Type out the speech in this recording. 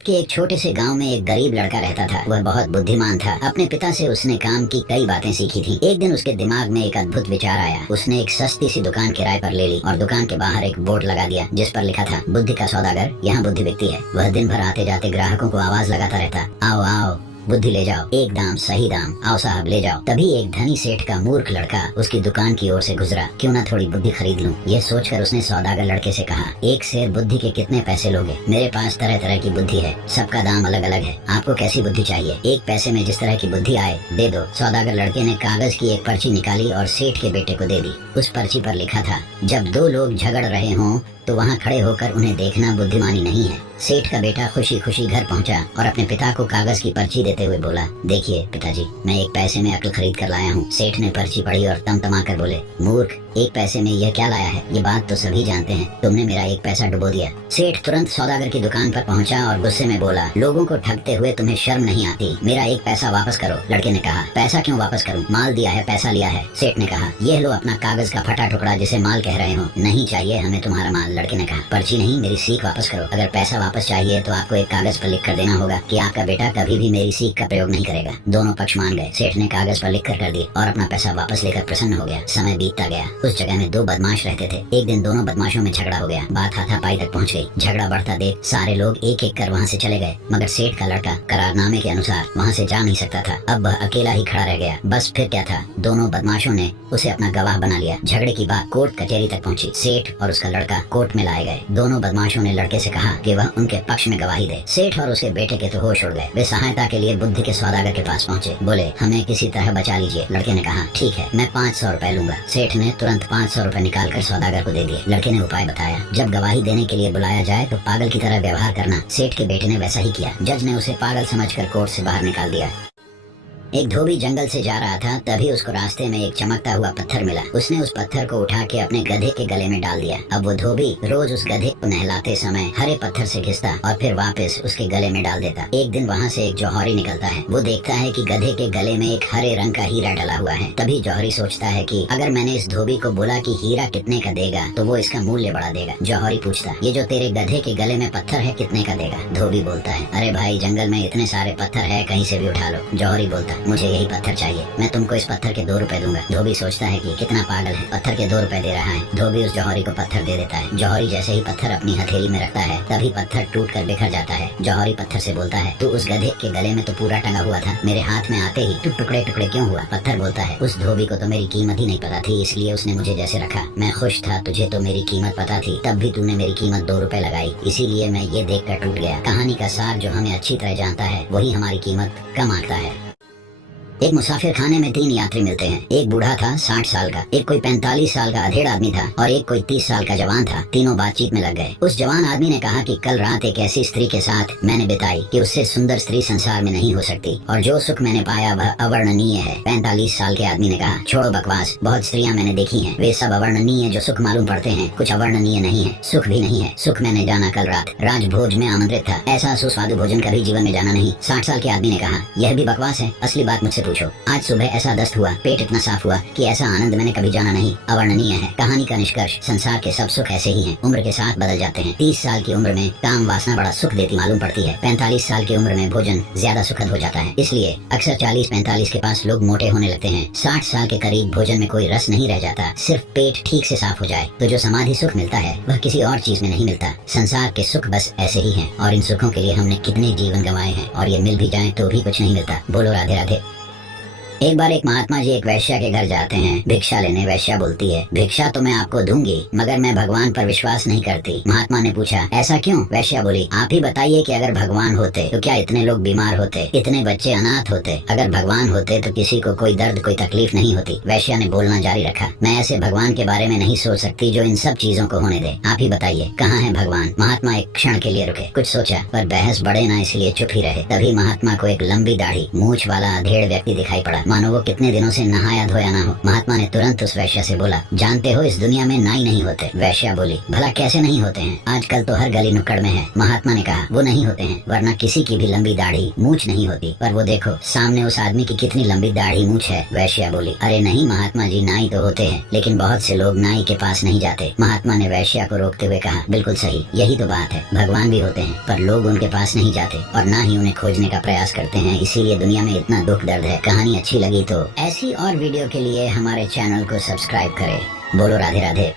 कि एक छोटे से गांव में एक गरीब लड़का रहता था। वह बहुत बुद्धिमान था। अपने पिता से उसने काम की कई बातें सीखी थी। एक दिन उसके दिमाग में एक अद्भुत विचार आया। उसने एक सस्ती सी दुकान किराए पर ले ली और दुकान के बाहर एक बोर्ड लगा दिया जिस पर लिखा था, बुद्धि का सौदागर, यहाँ बुद्धि बिकती है। वह दिन भर आते जाते ग्राहकों को आवाज लगाता रहता, आओ आओ बुद्धि ले जाओ, एक दाम सही दाम, आओ साहब ले जाओ। तभी एक धनी सेठ का मूर्ख लड़का उसकी दुकान की ओर से गुजरा। क्यों ना थोड़ी बुद्धि खरीद लूं, ये सोचकर उसने सौदागर लड़के से कहा, एक शेर बुद्धि के कितने पैसे लोगे? मेरे पास तरह तरह की बुद्धि है, सबका दाम अलग अलग है, आपको कैसी बुद्धि चाहिए? एक पैसे में जिस तरह की बुद्धि आए दे दो। सौदागर लड़के ने कागज की एक पर्ची निकाली और सेठ के बेटे को दे दी। उस पर्ची पर लिखा था, जब दो लोग झगड़ रहे हों तो वहाँ खड़े होकर उन्हें देखना बुद्धिमानी नहीं है। सेठ का बेटा खुशी खुशी घर पहुँचा और अपने पिता को कागज की पर्ची देते हुए बोला, देखिए पिताजी, मैं एक पैसे में अक्ल खरीद कर लाया हूँ। सेठ ने पर्ची पढ़ी और तमतमा कर बोले, मूर्ख, एक पैसे में यह क्या लाया है? ये बात तो सभी जानते हैं, तुमने मेरा एक पैसा डुबो दिया। सेठ तुरंत सौदागर की दुकान पर पहुंचा और गुस्से में बोला, लोगों को ठगते हुए तुम्हें शर्म नहीं आती? मेरा एक पैसा वापस करो। लड़के ने कहा, पैसा क्यों वापस करूं? माल दिया है, पैसा लिया है। सेठ ने कहा, यह लो अपना कागज का फटा टुकड़ा जिसे माल कह रहे हो। नहीं चाहिए हमें तुम्हारा माल। लड़के ने कहा, पर्ची नहीं, मेरी सीख वापस करो। अगर पैसा वापस चाहिए तो आपको एक कागज पर लिख कर देना होगा कि आपका बेटा कभी भी मेरी सीख का प्रयोग नहीं करेगा। दोनों पक्ष मान गए। सेठ ने कागज पर लिख कर दिए और अपना पैसा वापस लेकर प्रसन्न हो गया। समय बीतता गया। उस जगह में दो बदमाश रहते थे। एक दिन दोनों बदमाशों में झगड़ा हो गया। बात हाथापाई तक पहुंच गई। झगड़ा बढ़ता देख सारे लोग एक एक कर वहां से चले गए, मगर सेठ का लड़का करारनामे के अनुसार वहां से जा नहीं सकता था। अब वह अकेला ही खड़ा रह गया। बस फिर क्या था, दोनों बदमाशों ने उसे अपना गवाह बना लिया। झगड़े की बात कोर्ट कचहरी तक पहुंची। सेठ और उसका लड़का कोर्ट में लाए गए। दोनों बदमाशों ने लड़के से कहा कि वह उनके पक्ष में गवाही दे। सेठ और उसके बेटे के तो होश उड़ गए। वे सहायता के लिए बुद्धि के सौदागर के पास पहुंचे। बोले, हमें किसी तरह बचा लीजिए। लड़के ने कहा, ठीक है, मैं 500 रुपए लूंगा। सेठ ने तुरंत 500 रुपए निकाल कर सौदागर को दे दिए। लड़के ने उपाय बताया, जब गवाही देने के लिए बुलाया जाए तो पागल की तरह व्यवहार करना। सेठ के बेटे ने वैसा ही किया। जज ने उसे पागल समझकर कोर्ट से बाहर निकाल दिया। एक धोबी जंगल से जा रहा था, तभी उसको रास्ते में एक चमकता हुआ पत्थर मिला। उसने उस पत्थर को उठा के अपने गधे के गले में डाल दिया। अब वो धोबी रोज उस गधे को नहलाते समय हरे पत्थर से घिसता और फिर वापस उसके गले में डाल देता। एक दिन वहाँ से एक जौहरी निकलता है। वो देखता है कि गधे के गले में एक हरे रंग का हीरा डला हुआ है। तभी जौहरी सोचता है कि अगर मैंने इस धोबी को बोला कि हीरा कितने का देगा तो वो इसका मूल्य बढ़ा देगा। जौहरी पूछता, ये जो तेरे गधे के गले में पत्थर है कितने का देगा? धोबी बोलता है, अरे भाई, जंगल में इतने सारे पत्थर है, कहीं से भी उठा लो। जौहरी बोलता, मुझे यही पत्थर चाहिए, मैं तुमको इस पत्थर के 2 रुपए दूंगा। धोबी सोचता है कि कितना पागल है, पत्थर के 2 रुपए दे रहा है। धोबी उस जौहरी को पत्थर दे देता है। जौहरी जैसे ही पत्थर अपनी हथेली में रखता है तभी पत्थर टूट कर बिखर जाता है। जौहरी पत्थर से बोलता है, तू उस गधे के गले में तो पूरा टंगा हुआ था, मेरे हाथ में आते ही तू टुकड़े टुकड़े क्यों हुआ? पत्थर बोलता है, उस धोबी को तो मेरी कीमत ही नहीं पता थी, इसलिए उसने मुझे जैसे रखा। मैं खुश था, तुझे तो मेरी कीमत पता थी, तब भी तूने मेरी कीमत 2 रुपए लगाई, इसीलिए मैं ये देख कर टूट गया। कहानी का सार जो हमें अच्छी तरह जानता है वही हमारी कीमत कम आंकता है। एक मुसाफिर खाने में 3 यात्री मिलते हैं। एक बूढ़ा था 60 साल का, एक कोई 45 साल का अधेड़ आदमी था और एक कोई 30 साल का जवान था। तीनों बातचीत में लग गए। उस जवान आदमी ने कहा कि कल रात एक ऐसी स्त्री के साथ मैंने बिताई कि उससे सुंदर स्त्री संसार में नहीं हो सकती और जो सुख मैंने पाया वह अवर्णनीय है। 45 साल के आदमी ने कहा, छोड़ो बकवास, बहुत स्त्रियां मैंने देखी हैं, वे सब अवर्णनीय जो सुख मालूम पड़ते हैं, कुछ अवर्णनीय नहीं है, सुख भी नहीं है। सुख मैंने जाना कल रात, राजभोज में आमंत्रित था, ऐसा सुस्वादु भोजन कभी जीवन में जाना नहीं। 60 साल के आदमी ने कहा, यह भी बकवास है, असली बात मुझसे पूछो। आज सुबह ऐसा दस्त हुआ, पेट इतना साफ हुआ कि ऐसा आनंद मैंने कभी जाना नहीं, अवर्णनीय है। कहानी का निष्कर्ष, संसार के सब सुख ऐसे ही हैं, उम्र के साथ बदल जाते हैं। 30 साल की उम्र में काम वासना बड़ा सुख देती मालूम पड़ती है। 45 साल की उम्र में भोजन ज्यादा सुखद हो जाता है, इसलिए अक्सर 40-45 के पास लोग मोटे होने लगते हैं। 60 साल के करीब भोजन में कोई रस नहीं रह जाता, सिर्फ पेट ठीक से साफ हो जाए तो जो समाधि सुख मिलता है वह किसी और चीज में नहीं मिलता। संसार के सुख बस ऐसे ही हैं और इन सुखों के लिए हमने कितने जीवन गंवाए हैं और ये मिल भी जाए तो भी कुछ नहीं मिलता। बोलो राधे राधे। एक बार एक महात्मा जी एक वैश्या के घर जाते हैं भिक्षा लेने। वैश्या बोलती है, भिक्षा तो मैं आपको दूंगी मगर मैं भगवान पर विश्वास नहीं करती। महात्मा ने पूछा, ऐसा क्यों? वैश्या बोली, आप ही बताइए कि अगर भगवान होते तो क्या इतने लोग बीमार होते, इतने बच्चे अनाथ होते? अगर भगवान होते तो किसी को कोई दर्द कोई तकलीफ नहीं होती। वैश्या ने बोलना जारी रखा, मैं ऐसे भगवान के बारे में नहीं सोच सकती जो इन सब चीजों को होने दे। आप ही बताइए कहाँ है भगवान? महात्मा एक क्षण के लिए रुके, कुछ सोचा पर बहस बढ़े ना इसलिए चुप ही रहे। तभी महात्मा को एक लंबी दाढ़ी मूछ वाला अधेड़ व्यक्ति दिखाई पड़ा। मानो वो कितने दिनों से नहाया धोया ना हो। महात्मा ने तुरंत उस वैश्या से बोला, जानते हो इस दुनिया में नाई नहीं होते। वैश्या बोली, भला कैसे नहीं होते हैं, आजकल तो हर गली नुक्कड़ में है। महात्मा ने कहा, वो नहीं होते हैं, वरना किसी की भी लंबी दाढ़ी मूछ नहीं होती। पर वो देखो सामने उस आदमी की कितनी लंबी दाढ़ी मूछ है। वैश्या बोली, अरे नहीं महात्मा जी, नाई तो होते हैं, लेकिन बहुत से लोग नाई के पास नहीं जाते। महात्मा ने वैश्या को रोकते हुए कहा, बिल्कुल सही, यही तो बात है। भगवान भी होते हैं, पर लोग उनके पास नहीं जाते और ना ही उन्हें खोजने का प्रयास करते हैं, इसीलिए दुनिया में इतना दुख दर्द है। कहानी अच्छी लगी तो ऐसी और वीडियो के लिए हमारे चैनल को सब्सक्राइब करें। बोलो राधे राधे।